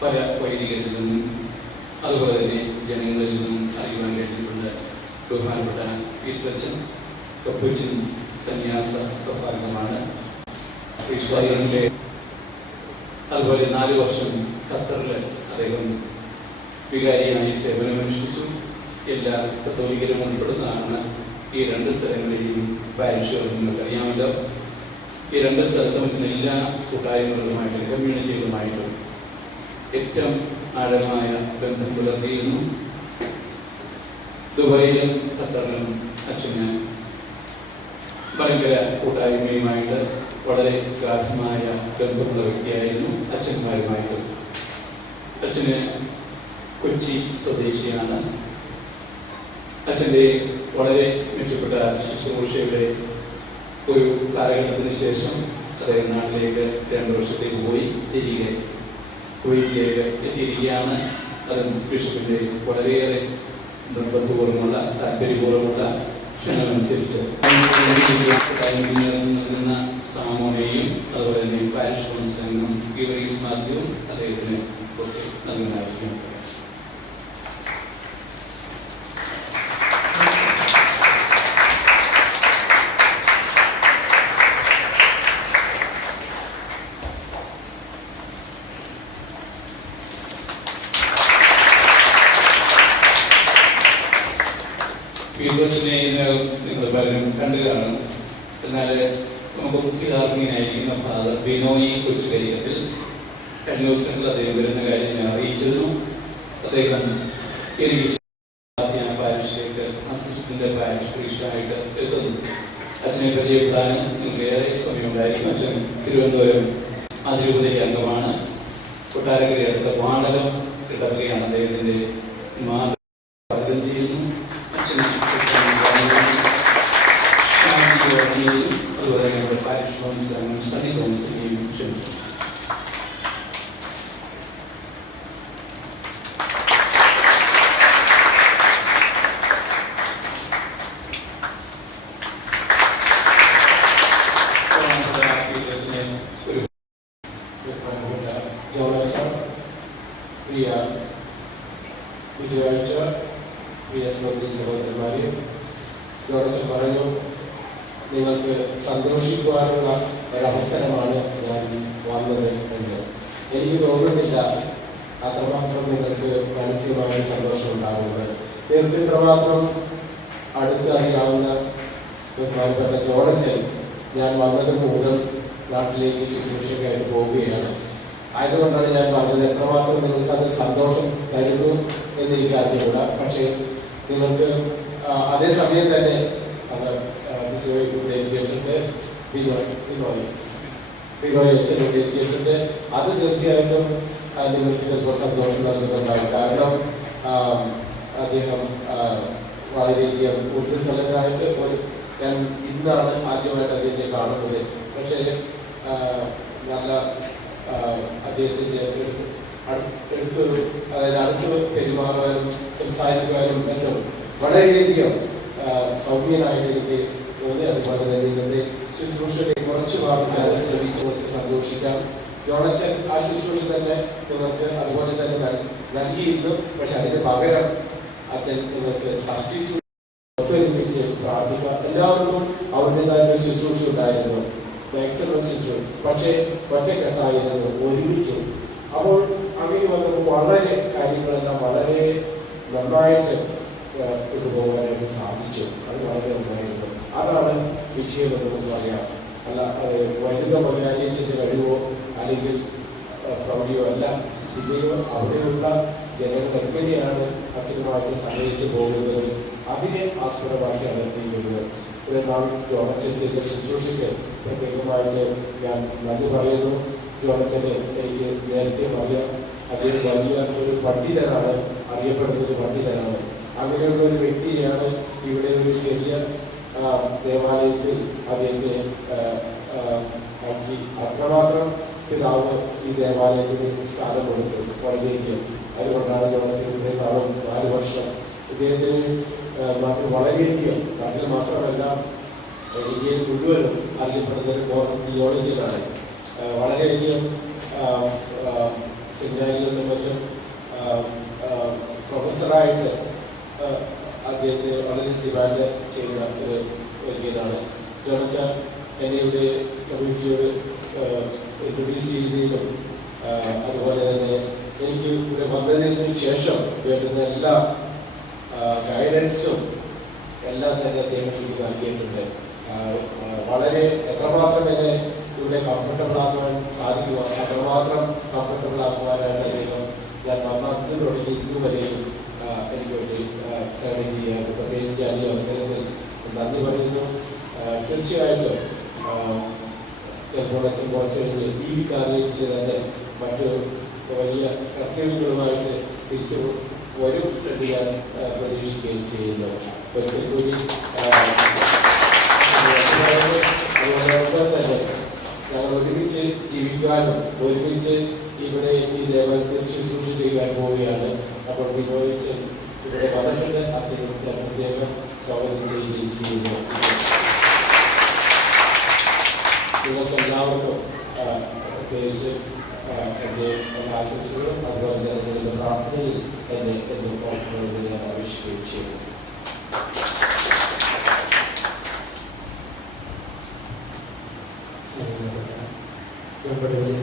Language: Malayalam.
പല വൈദികരിൽ നിന്നും അതുപോലെ തന്നെ ജനങ്ങളിൽ നിന്നും അറിയുവാൻ കഴിഞ്ഞിട്ടുണ്ട്. ബഹുമാനപ്പെട്ട പീറ്ററച്ചൻ കപ്പുച്ചിൻ സന്യാസ സൗഭാഗ്യമാണ്. ഇസ്രായേലിലെ അതുപോലെ 4 വർഷം ഖത്തറിൽ അദ്ദേഹം വികാരിയായി സേവനമനുഷ്ഠിച്ചു. എല്ലാ കത്തോലിക്കരും ഉൾപ്പെടുന്നതാണ് ഈ 2 സ്ഥലങ്ങളിലെയും പാരിഷുകൾ. നിങ്ങൾക്കറിയാമല്ലോ, ഈ 2 സ്ഥലത്തും വെച്ചുള്ള എല്ലാ കൂട്ടായ്മകളുമായിട്ടും കമ്മ്യൂണിറ്റികളുമായിട്ടും ഏറ്റവും ആഴമായ ബന്ധം പുലർത്തിയിരുന്നു. ദുബൈയിലും ഖത്തറിലും അച്ഛന് ഭയങ്കര കൂട്ടായ്മയുമായിട്ട് വളരെ ഗാഠമായ ബന്ധമുള്ള വ്യക്തിയായിരുന്നു. അച്ഛന്മാരുമായിട്ട് അച്ഛന് കൊച്ചി സ്വദേശിയാണ്. അച്ഛൻ്റെ വളരെ മെച്ചപ്പെട്ട ശുശ്രൂഷയുടെ ഒരു കാലഘട്ടത്തിന് ശേഷം അദ്ദേഹം നാട്ടിലേക്ക് 2 വർഷത്തേക്ക് പോയി തിരികെ കുവൈറ്റിലേക്ക് എത്തിയിരിക്കുകയാണ്. അതും ബിഷപ്പിൻ്റെ വളരെയേറെ നിർബന്ധപൂർവ്വമുള്ള താല്പര്യപൂർവ്വമുള്ള ക്ഷണമനുസരിച്ച് നൽകുന്ന സാമോനെയും അതുപോലെ തന്നെ പാരിഷ് കൗൺസിലിനും ഗീവറീസ് മാത്യുവും അദ്ദേഹത്തിന് നൽകുന്നതായിരിക്കും. പീറ്ററച്ചനെ നിങ്ങൾ പലരും കണ്ടു കാണും. എന്നാൽ നമുക്ക് മുഖ്യധാർമ്മികനായിരിക്കുന്ന ഫാദർ ബിനോയി കൊച്ചുകരിക്കത്തിൽ കഴിഞ്ഞ ദിവസങ്ങളിൽ അദ്ദേഹം വരുന്ന കാര്യം ഞാൻ അറിയിച്ചിരുന്നു. അദ്ദേഹം പാരിഷിലേക്ക് അസിസ്റ്റന്റ് പാരിഷ് പ്രീസ്റ്റായിട്ട് എത്തുന്നു. അച്ഛനെ പരിചയപ്പെടാൻ നിങ്ങൾക്ക് ഏറെ സമയമുണ്ടായിരിക്കും. അച്ഛൻ തിരുവനന്തപുരം അതിരൂപതയിലെ അംഗമാണ്. കൊട്ടാരക്കര അടുത്ത വാടകം ഇടവകയാണ് അദ്ദേഹത്തിൻ്റെ സ്വാഗതം ചെയ്യുന്നു. അതുപോലെ നമ്മുടെ പാരിഷ് കൗൺസിലും സതി കൗൺസിലെയും ക്ഷണിച്ചു. പ്രിയ വിജയാഴ്ച, പ്രിയ സഹോദരന്മാരെ, ജോണച്ചൻ പറഞ്ഞു, നിങ്ങൾക്ക് സന്തോഷിക്കുവാനുള്ള ഒരവസരമാണ് ഞാൻ വന്നത് എന്ന്. എനിക്ക് തോന്നുന്നില്ല അത്രമാത്രം നിങ്ങൾക്ക് മാനസികമായ സന്തോഷം ഉണ്ടാകുന്നത്. നിങ്ങൾക്ക് ഇത്രമാത്രം അടുത്ത് അറിയാവുന്ന ബഹുമാനപ്പെട്ട ജോണച്ചൻ ഞാൻ വന്നത് മൂലം നാട്ടിലേക്ക് ശുശ്രൂഷയ്ക്കായിട്ട് പോവുകയാണ്. ആയതുകൊണ്ടാണ് ഞാൻ പറഞ്ഞത് എത്രമാത്രം നിങ്ങൾക്ക് അത് സന്തോഷം തരുന്നു എന്നെനിക്ക് അറിഞ്ഞുകൂടാ. പക്ഷേ നിങ്ങൾക്ക് അതേസമയം തന്നെ അത് എത്തിയിട്ടുണ്ട്, എത്തിയിട്ടുണ്ട്. അത് തീർച്ചയായിട്ടും നിങ്ങൾക്ക് ചിലപ്പോൾ സന്തോഷം നൽകുന്നുണ്ടാകും. കാരണം അദ്ദേഹം വളരെയധികം ഊർജ്ജസ്വലനായിട്ട് ഞാൻ ഇന്നാണ് ആദ്യമായിട്ട് അദ്ദേഹത്തെ കാണുന്നത്. പക്ഷേ നല്ല അദ്ദേഹത്തിൻ്റെ അടുത്തൊരു അതായത് അടുത്ത് പെരുമാറാനും സംസാരിക്കാനും മറ്റും വളരെയധികം സൗമ്യനായിട്ട് എനിക്ക് തോന്നി. അതുപോലെ തന്നെ ഇന്നത്തെ ശുശ്രൂഷയെ കുറച്ച് ഭാഗങ്ങൾ ശ്രമിച്ചുകൊണ്ട് സന്തോഷിക്കാം. ജോണച്ചൻ ആ ശുശ്രൂഷ തന്നെ നിങ്ങൾക്ക് അതുപോലെ തന്നെ നൽകിയിരുന്നു. പക്ഷെ അതിന് പകരം അച്ഛൻ നിങ്ങൾക്ക് സബ്സ്റ്റിറ്റ്യൂട്ട് ഒത്തൊരുമിച്ച് പ്രാർത്ഥിക്കാം. എല്ലാവർക്കും അവരുടേതായ ശുശ്രൂഷ ഉണ്ടായിരുന്നു, എക്സലൻസ് ശുശ്രൂഷ. പക്ഷേ ഒറ്റക്കെട്ടായിരുന്നു, ഒരുമിച്ച്. അപ്പോൾ അങ്ങനെ വന്നപ്പോൾ വളരെ കാര്യങ്ങളെല്ലാം വളരെ നന്നായിട്ട് കൊണ്ടുപോകാനായിട്ട് സാധിച്ചു. അത് വളരെ നന്നായിരുന്നു. അതാണ് വിജയമെന്ന് നമുക്ക് പറയാം. അല്ല വൈദിക മലയാളിച്ചിന്റെ കഴിവോ അല്ലെങ്കിൽ പ്രൗഢിയോ അല്ല. വിജയം അവിടെയുള്ള ജനങ്ങൾ എങ്ങനെയാണ് അച്ഛനുമായിട്ട് സഹകരിച്ചു പോകുന്നത് അതിനെ ആസ്പദമാക്കിയാണ് നീങ്ങുന്നത്. ഇവിടെ നാം ജോണച്ചൻ ചെയ്ത ശുശ്രൂഷയ്ക്ക് പ്രത്യേകമായിട്ട് ഞാൻ നന്ദി പറയുന്നു. ജോണച്ചന് എനിക്ക് നേരത്തെ അറിയാം. അദ്ദേഹം വലിയ ഒരു പണ്ഡിതനാണ്, അറിയപ്പെടുന്ന ഒരു പണ്ഡിതനാണ്. അങ്ങനെയുള്ള ഒരു വ്യക്തിയാണ് ഇവിടെ ഒരു ചെറിയ ദേവാലയത്തിൽ അദ്ദേഹത്തെ ആക്കി. അത്രമാത്രം പിതാവ് ഈ ദേവാലയത്തിന് സ്ഥാനം കൊടുത്തു വളരെയധികം. അതുകൊണ്ടാണ് ജോണത്തിന് നാളും 4 വർഷം ഇദ്ദേഹത്തിന് നാട്ടിൽ വളരെയധികം, നാട്ടിൽ മാത്രമല്ല ഇന്ത്യയിൽ മുഴുവനും അറിയപ്പെടുന്ന ഒരു തിയോളജിയിലാണ്. വളരെയധികം സെമിനാരികളിലും മറ്റും പ്രൊഫസറായിട്ട് അദ്ദേഹത്തെ വളരെ ഡിമാൻഡ് ചെയ്യുന്ന ഒരു വലിയതാണ്. ജോണച്ച എന്നെ ഇവിടെ കമ്മ്യൂണിറ്റിയോട് ഇൻട്രൊഡ്യൂസ് ചെയ്യുന്നതിനും അതുപോലെ തന്നെ എനിക്ക് ഇവിടെ വന്നതിന് ശേഷം വേണ്ടുന്ന എല്ലാ ഗൈഡൻസും എല്ലാം തന്നെ അദ്ദേഹം എനിക്ക് നൽകിയിട്ടുണ്ട്. വളരെ എത്രമാത്രം എന്നെ ഇവിടെ കംഫർട്ടബിൾ ആക്കുവാൻ സാധിക്കുക അത്രമാത്രം കംഫർട്ടബിൾ ആക്കുവാനാണ് അദ്ദേഹം ഞാൻ വന്നതിന് തുടങ്ങി ഇന്നുവരെയും എനിക്ക് വേണ്ടി സേവ ചെയ്യാൻ പ്രത്യേകിച്ച് ഈ അവസരത്തിൽ നന്ദി പറയുന്നു. തീർച്ചയായിട്ടും ചിലപ്പോൾ കുറച്ച് ഈ കാലഘട്ടത്തിൽ തന്നെ മറ്റു വലിയ കർത്തവ്യങ്ങളുമായിട്ട് തിരിച്ചു വരും എന്ന് ഞാൻ പ്രതീക്ഷിക്കുകയും ചെയ്യുന്നു. ഒരിക്കൽ കൂടി അതോടൊപ്പം തന്നെ ഞങ്ങൾ ഒരുമിച്ച് ജീവിക്കാനും ഒരുമിച്ച് ഇവിടെ ഈ ദേവാലയത്തിൽ ശുശ്രൂഷ ചെയ്യാൻ പോവുകയാണ്. അപ്പോൾ വിനോദിച്ച് ഇവിടെ വന്നിട്ടുണ്ട്. അച്ഛനും പ്രത്യേകം സ്വാഗതം ചെയ്യുകയും ചെയ്യുന്നു. നിങ്ങൾക്ക് എല്ലാവർക്കും പ്രത്യേകിച്ച് എൻ്റെ ആശംസകളും അതുപോലെ തന്നെ നിങ്ങളുടെ പ്രാർത്ഥനയിൽ എന്നെ എൻ്റെ പ്രവർത്തനങ്ങളിൽ ഞാൻ അപേക്ഷിക്കുകയും ചെയ്യുന്നു. Yang berdoa